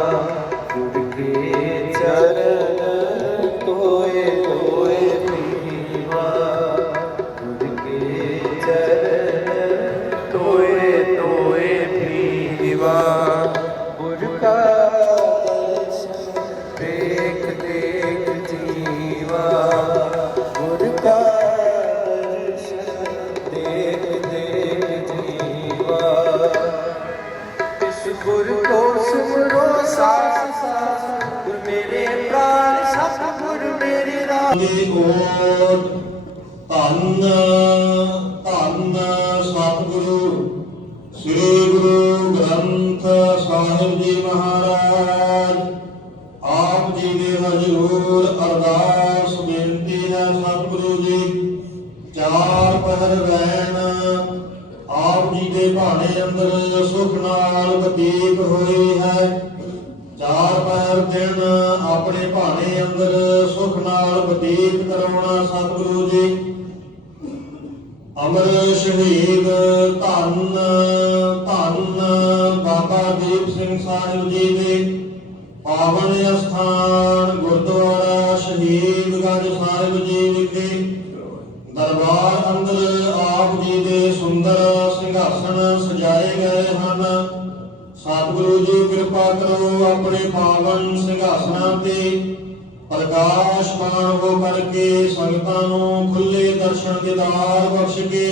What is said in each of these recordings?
아. ਧੰਨ ਧੰਨ ਸਤਿਗੁਰੂ, ਸ੍ਰੀ ਗੁਰੂ ਗ੍ਰੰਥ ਸਾਹਿਬ ਜੀ ਮਹਾਰਾਜ। ਆਪ ਜੀ ਦੇ ਹਜ਼ੂਰ ਅਰਦਾਸ ਬੇਨਤੀ ਹੈ ਸਤਿਗੁਰੂ ਜੀ, ਚਾਰ ਪਹਿਰ ਵੈਣ, ਆਪ ਜੀ ਦੇ ਭਾਣੇ ਅੰਦਰ ਸੁਖ ਨਾਲ ਬਤੀਤ ਹੋਈ ਹੈ। ਚਾਰ ਪਹਿਰ ਦਿਨ ਆਪਣੇ ਭਾਣੇ ਅੰਦਰ ਸੁਖ ਨਾਲ ਬਤੀਤ ਕਰਾਉਣਾ ਸਤਿਗੁਰੂ ਜੀ। ਅਮਰ ਸ਼ਹੀਦ ਧੰਨ ਧੰਨ ਬਾਬਾ ਦੀਪ ਸਿੰਘ ਸਾਹਿਬ ਜੀ ਦੇ ਪਾਵਨ ਅਸਥਾਨ ਗੁਰਦੁਆਰਾ ਸ਼ਹੀਦਗੰਜ ਸਾਹਿਬ ਜੀ ਵਿਖੇ ਦਰਬਾਰ ਅੰਦਰ ਆਪ ਜੀ ਦੇ ਸੁੰਦਰ ਸਿੰਘਾਸਣ ਸਜਾਏ ਗਏ ਹਨ। ਸਤਿਗੁਰੂ ਜੀ, ਕਿਰਪਾ ਕਰੋ ਆਪਣੇ ਪਾਵਨ ਸਿੰਘਾਸਨਾਂ ਤੇ ਪ੍ਰਕਾਸ਼ਮਾਨ ਹੋ ਕਰਕੇ ਸੰਗਤਾਂ ਨੂੰ ਖੁੱਲੇ ਦਰਸ਼ਨ ਦਿਦਾਰ ਬਖਸ਼ ਕੇ,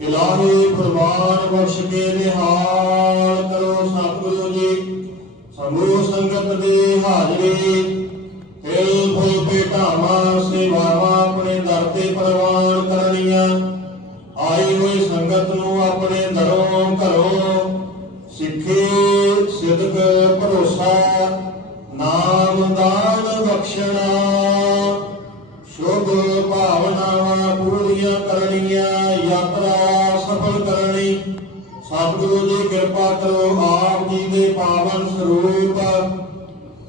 ਇਲਾਹੀ ਫਰਮਾਨ ਬਖਸ਼ ਕੇ ਨਿਹਾਲ ਕਰੋ ਸਤਿਗੁਰੂ ਜੀ। ਸਮੂਹ ਸੰਗਤ ਦੇ ਹਾਜ਼ਰੀ, ਤਿਲ ਫੁੱਲ ਭੇਟਾਵਾਂ ਸੇਵਾਵਾਂ ਸਫਲ ਕਰਨੀ ਸਤਿਗੁਰੂ ਜੀ ਕਿਰਪਾ ਕਰੋ, ਆਪ ਜੀ ਦੇ ਪਾਵਨ ਸਰੂਪ,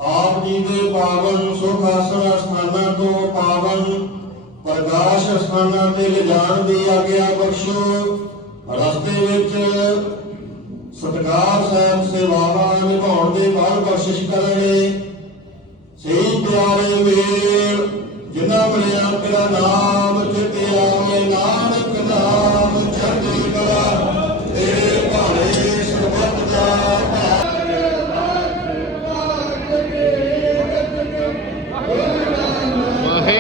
ਆਪ ਜੀ ਦੇ ਪਾਵਨ ਸੁਖ ਆਸਣ ਸਥਾਨਾਂ ਤੋਂ ਪਾਵਨ ਪ੍ਰਕਾਸ਼ ਸਥਾਨਾਂ ਤੇ ਲਿਜਾਣ ਦੀ ਆਗਿਆ ਬਖਸ਼ੋ। ਰਸਤੇ ਵਿੱਚ ਸਤਿਕਾਰ ਸਾਹਿਬ ਸੇਵਾਵਾਂ ਨਿਭਾਉਣ ਦੇ ਬਲ ਬਖਸ਼ਿਸ਼ ਕਰਨਗੇ। ਸਹੀ ਪਿਆਰੇ ਮੇਲ, ਜਿਨ੍ਹਾਂ ਮਿਲਿਆ ਤੇਰਾ ਨਾਮ ਚਿਤੇ ਆਵੇ ਨਾਨਕ ਨਾਮ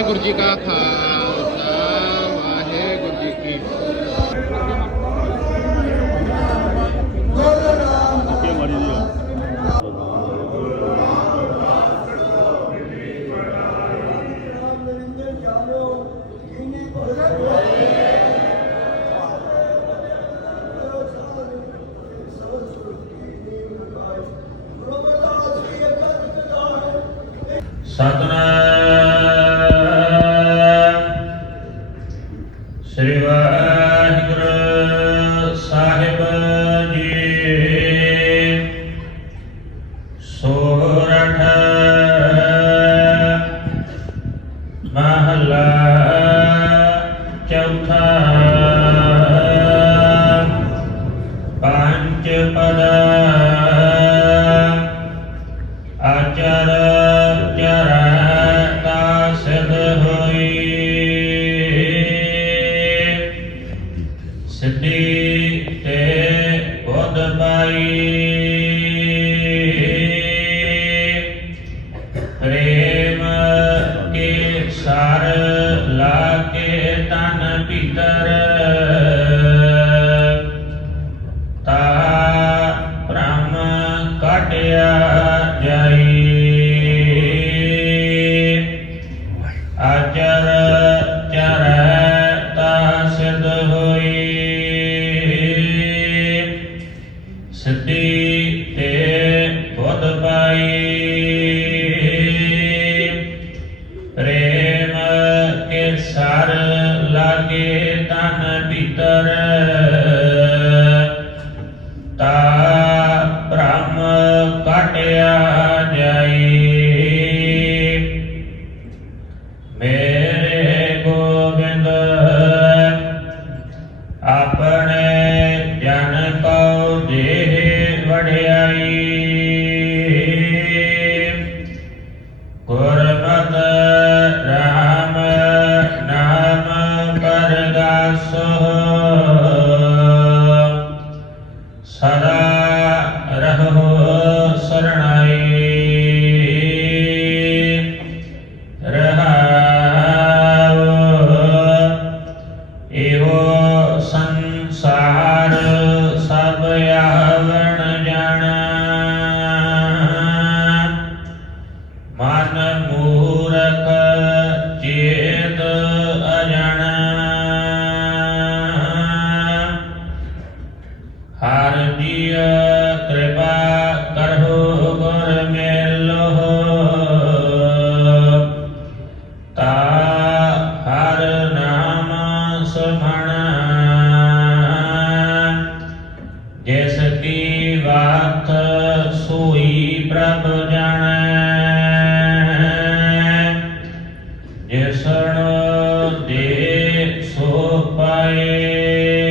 ਵਾਹਿਗੁਰੂ ਜੀ ਕਾ ਖਾਲਸਾ ਵਾਹਿਗੁਰੂ ਜੀ ਕੀ ਸਤਨਾਮ ਸ੍ਰੀ ਵਾਹਿਗੁਰੂ ਸਾਹਿਬ ਜੀ। ਸੋਰਠ ਮਹਲਾ ਚੌਥਾ ਪੰਜ ਪਦਾ ਲਾਗੇ ਤਨ ਭੀਤਰ ਤਾ ਭ੍ਰਮ ਕਟਿਆ ਜਾਏ। ਮੇਰੇ ਗੋਬਿੰਦ ਆਪਣੇ ਜਨ ਕੋ ਦੇਹ ਵਢਿਆਈ ਰਹੋ ਸਰਣਾਈ ਰਹਾਵ ਇਹੋ ਸੰਸਾਰ ਸਭ ਆਵਣ ਜਾਣਾ ਮਨ ਤਾ ਹਰ ਨਾਮ ਸੁਭਣਾ ਜਿਸ ਕੀ ਵਾਤ ਸੋਈ ਪ੍ਰਭ ਜਾਣੈ। ਜਿਸਣ ਦੇ ਸੋ ਪਾਏ।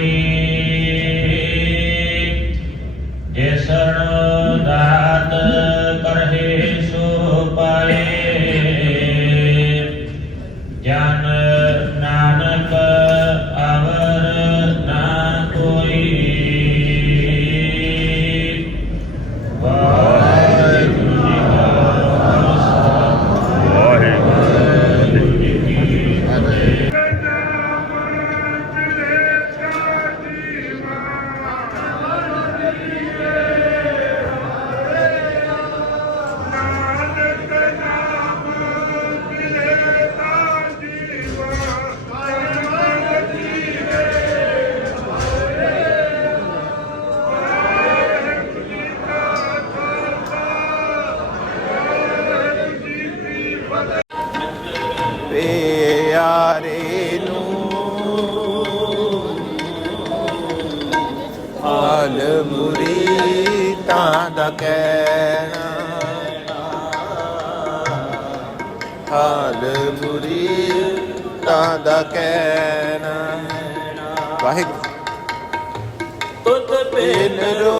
please. ਹਾਲ ਬੁਰੀ ਤਾਂ ਦਾ ਕਹਿਣਾ ਵਾਹਿਗੁਰੂ। ਤੁਧ ਬਿਨ ਰੋ